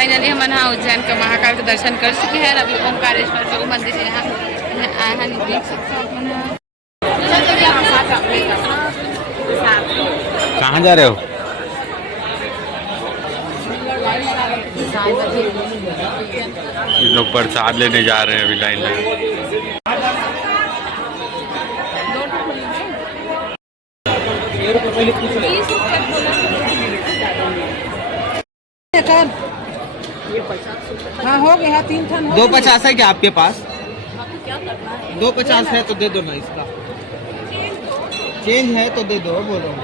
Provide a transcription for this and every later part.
Finally हम यहाँ उज्जैन के महाकाल के दर्शन कर चुके हैं। अभी ओंकारेश्वर जो मंदिर है यहाँ आया है, नहीं देख सकते हैं। कहाँ जा रहे हो? ये लोग प्रसाद लेने जा रहे हैं, अभी लाइन लगे। हाँ हो गया 3 टन। 250 है क्या आपके पास? 250 है तो दे दो ना, इसका चेंज है तो दे दो, बोल रहा हूँ।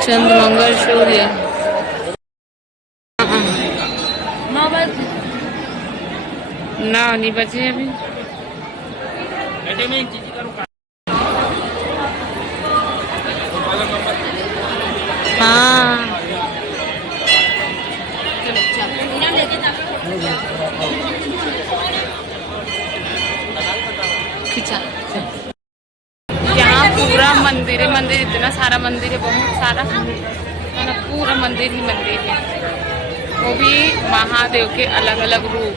चंद्रमंगल सूर्य 9 नहीं बजे अभी। हाँ खिंचा। यहाँ पूरा मंदिर है, मंदिर इतना सारा मंदिर है, बहुत सारा मतलब पूरा मंदिर ही मंदिर है, वो भी महादेव के अलग अलग रूप।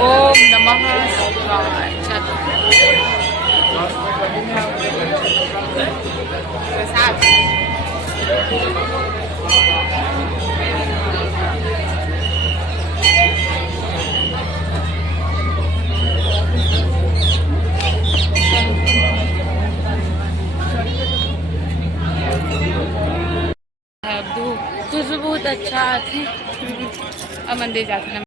ओम नमः शिवाय। प्रसाद खुशबू बहुत अच्छा आती। अब मंदिर जाते हैं।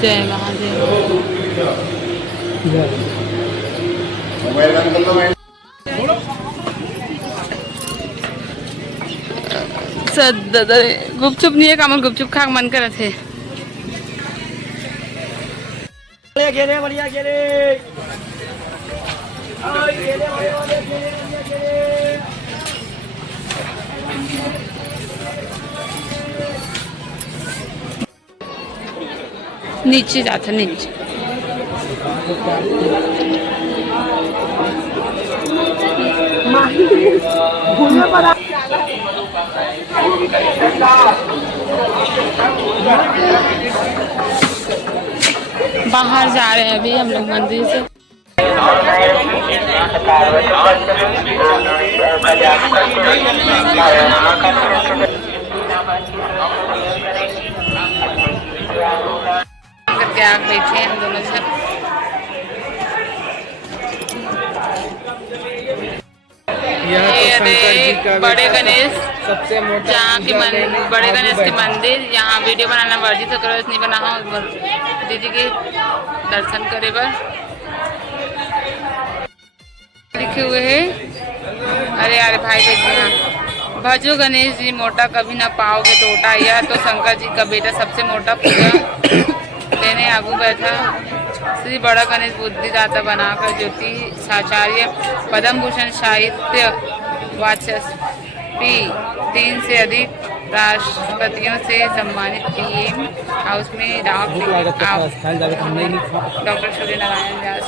जय महादेव। गुपचुप नहीं है काम, गुपचुप खा मन कर थे। नीचे जाते नीचे। बाहर जा रहे हैं अभी हम लोग मंदिर से। करके आग बैठे हम दोनों सब। बड़े गणेश सबसे मोटा यहाँ के बड़े गणेश के मंदिर। यहाँ वीडियो बनाना वर्जित तो करो, नहीं बना दीदी के दर्शन करे बर लिखे हुए है। अरे यार भाई बैठे हैं। भजो गणेश जी मोटा कभी ना पाओगे टोटा, यह तो शंकर जी का बेटा सबसे मोटा पूजा लेने आगू बैठा। श्री बड़ा गणेश बुद्धिदाता बनाकर ज्योति साचार्य पद्म भूषण साहित्य वाचस्पति 3 से अधिक राष्ट्रपतियों से सम्मानित पीएम हाउस में डॉक्टर सूर्य नारायण व्यास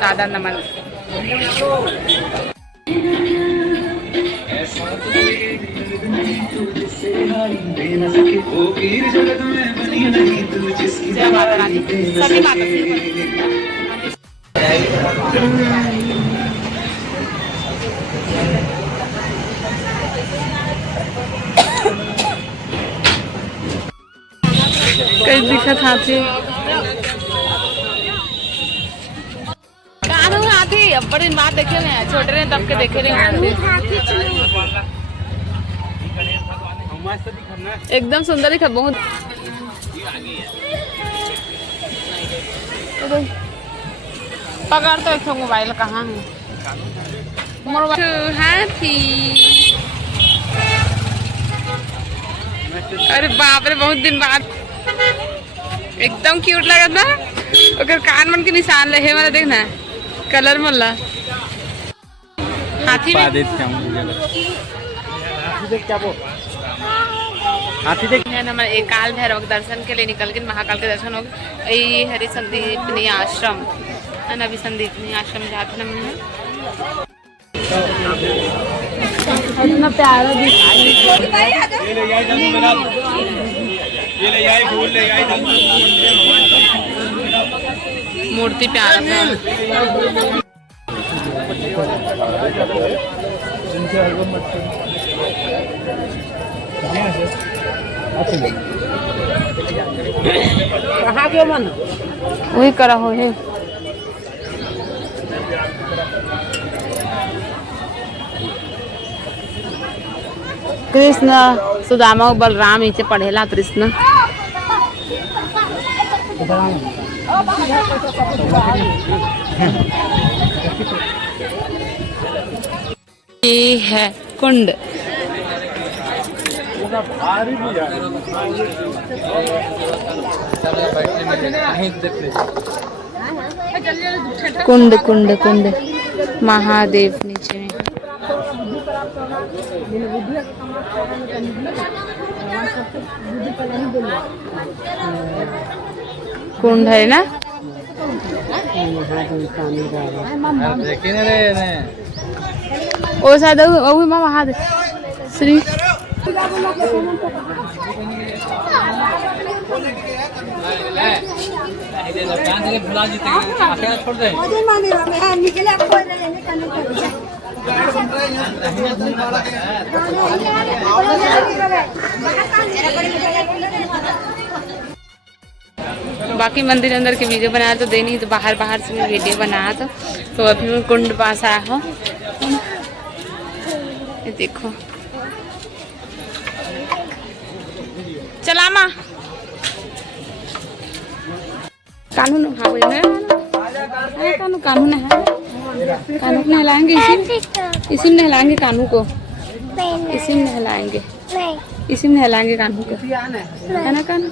सादर नमन। जय माता रानी। सभी माता कई दिखत हाथी कानू हाथी अब बड़े बात देखे रहे छोटे रहे तब के देखे रहे एकदम सुंदर ही बहुत पकड़ तो एक मोबाइल कहाँ है हाथी। अरे बाप रे बहुत दिन बाद एकदम क्यूट लगा था ओकर कान मन के निशान रहे वाला देखना कलर मल्ला हाथी हाथी देख हमारे एकाल भैरव के दर्शन के लिए निकल के महाकाल के दर्शन हो गए ये हरि संदीपनी आश्रम है ना। अभी संदीपनी आश्रम जाते हैं इतना प्यारा मूर्ति प्यारा था। वही करा हो है कृष्ण सुदामा बलराम नीचे पढ़ेला कृष्ण ये है कुंड कुंड कुंड कुंड महादेव नीचे में कुंड है ना ओ शायद वो महादेव श्री बाकी मंदिर अंदर के वीडियो बनाया तो देनी तो बाहर बाहर से वीडियो बनाया तो अभी मैं कुंड पास आया हूँ। ये देखो चला माँ कानून कानून कानून है कानून को नहलाएंगे इसी में नहलाएंगे कानू को इसी में नहलाएंगे इसी में नहलाएंगे कानू को है ना कानू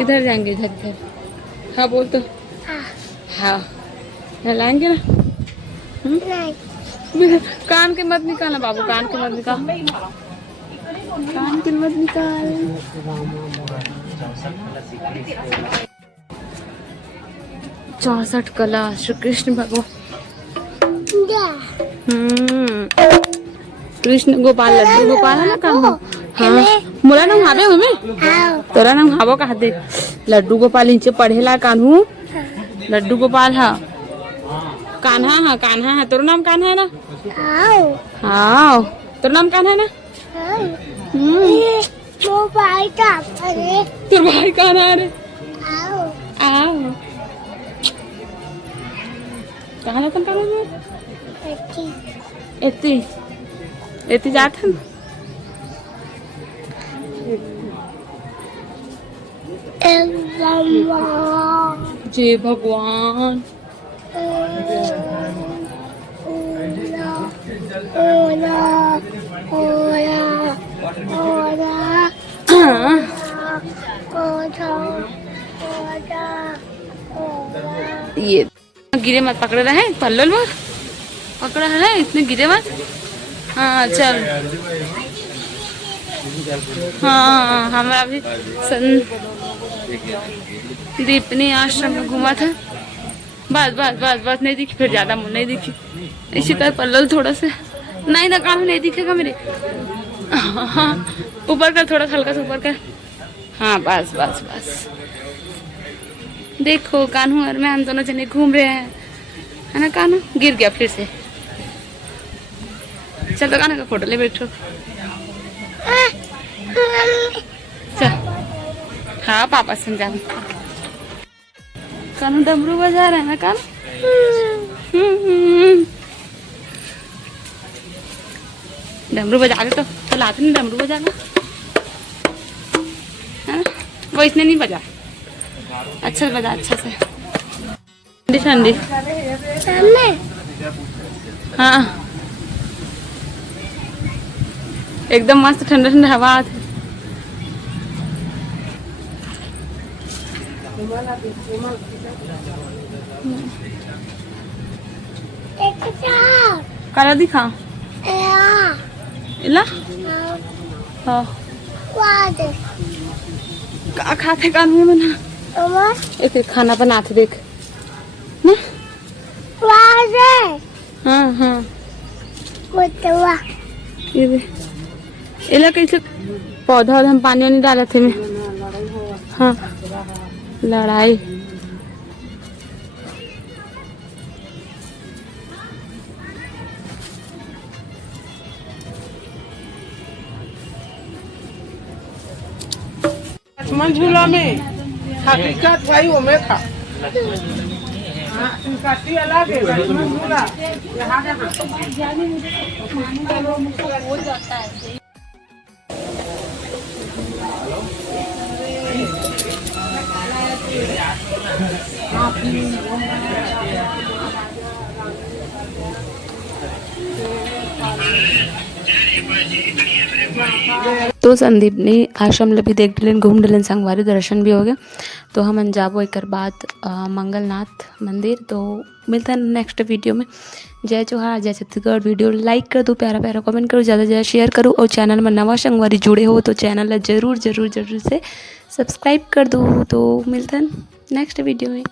इधर जाएंगे इधर इधर हाँ बोल तो हाँ नहलाएंगे ना कान के मत निकालना बाबू कान के मत निकाल कान के मत निकाल। 64 कला श्री कृष्ण भगवान कृष्ण गोपाल लड्डू गोपाल है ना काम हाँ मोला नाम हावे हमें तोरा नाम हावो कहा दे लड्डू गोपाल नीचे पढ़ेला कान्हू लड्डू गोपाल हाँ कान्हा हाँ कान्हा है तोर नाम कान्हा है ना हाँ तोर नाम कान्हा है ना तोर भाई कान्हा है रे आओ कहाँ जाता कान्हा एती एती जाता ना जय भगवान ये गिरे मत पकड़ रहे हैं पल्लल में पकड़ा है इतने गिरे मत हाँ चल हाँ हमारा भी दीपनी आश्रम में घूमा था बस बस बस बस नहीं दिखी फिर ज्यादा नहीं दिखी इसी का पल्लल थोड़ा सा नहीं ना कानू नहीं दिखेगा मेरे हाँ ऊपर कर थोड़ा हल्का सा ऊपर कर हाँ बस बस बस देखो कान्हू और मैं हम दोनों जने घूम रहे हैं है ना काना, गिर गया फिर से। चल तो काना का फोटो ले बैठो। चल हाँ पापा से जाओ। कानू डमरू बजा रहा है ना काना। डमरू बजा दे तो चल आते नहीं डमरू बजाना है ना। वो इसने नहीं बजा, अच्छा बजा अच्छा से। ठंडी ठंडी हाँ एकदम मस्त ठंडा ठंडा हवा आती। कलर दिखा इला हाँ का खाते कानून बना एक खाना बनाते देख ना। हाँ हाँ ये इला कैसे पौधा हम पानी नहीं डाले थे में। हाँ लड़ाई झूला में हकीकत भाई वो में था अलग है झूला तो संदीप ने आश्रम भी देख डलन, घूम डलन, संगवारी दर्शन भी हो गया। तो हम जाबो एक बाद मंगलनाथ मंदिर। तो मिलता है नेक्स्ट वीडियो में। जय जोहार, जय छत्तीसगढ़। वीडियो लाइक कर दो, प्यारा प्यारा कमेंट करो, ज़्यादा से ज़्यादा शेयर करो और चैनल में नवा संगवारी जुड़े हो तो चैनल जरूर जरूर जरूर से सब्सक्राइब कर दो। तो मिलता है नेक्स्ट वीडियो में।